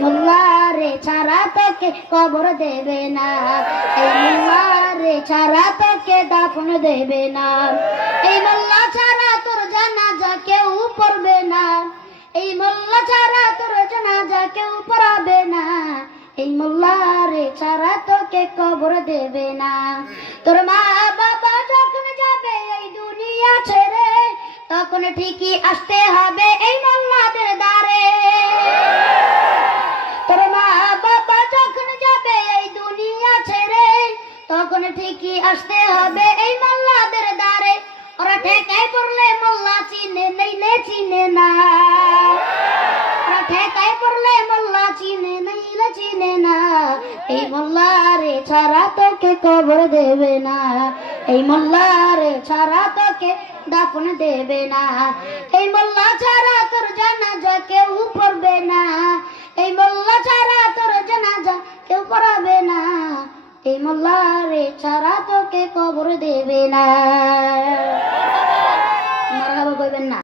মোল্লারে ছাড়া তোকে কবর দেবে না, এই মোল্লারে ছাড়া তোকে দাফন দেবে না, এই মোল্লা ছাড়া তোর জানাজা কেউ পড়বে না, এই মোল্লা ছাড়া তোর জানাজা কেউ পড়াবে না, এই মোল্লারে ছাড়া তোকে কবর দেবে না। তোর মা বাবা যখন যাবে এই দুনিয়া ছেড়ে, তখন ঠিকই আসতে হবে এই মোল্লাদের দ্বারে। তোর মা বাবা যখন যাবে এই দুনিয়া ছেড়ে, তখন ঠিকই আসতে হবে এই মোল্লাদের দ্বারে। ওরা ঠেকায় পড়লে মোল্লা চিনে নইলে চিনে না, ওরা ঠেকায় পড়লে মোল্লা চিনে নইলে চিনে না, এই মোল্লারে ছাড়া তোকে কবর দেবে না, এই মোল্লারে ছাড়া তোকে দাফন দেবে না, এই মোল্লা ছাড়া তোর জানাজা কেউ পড়বে না, এই মোল্লা ছাড়া তোর জানাজা কেউ পড়াবে না, এই মোল্লারে ছাড়া তোকে কবর দেবে না। মারহাবা কইবেন না।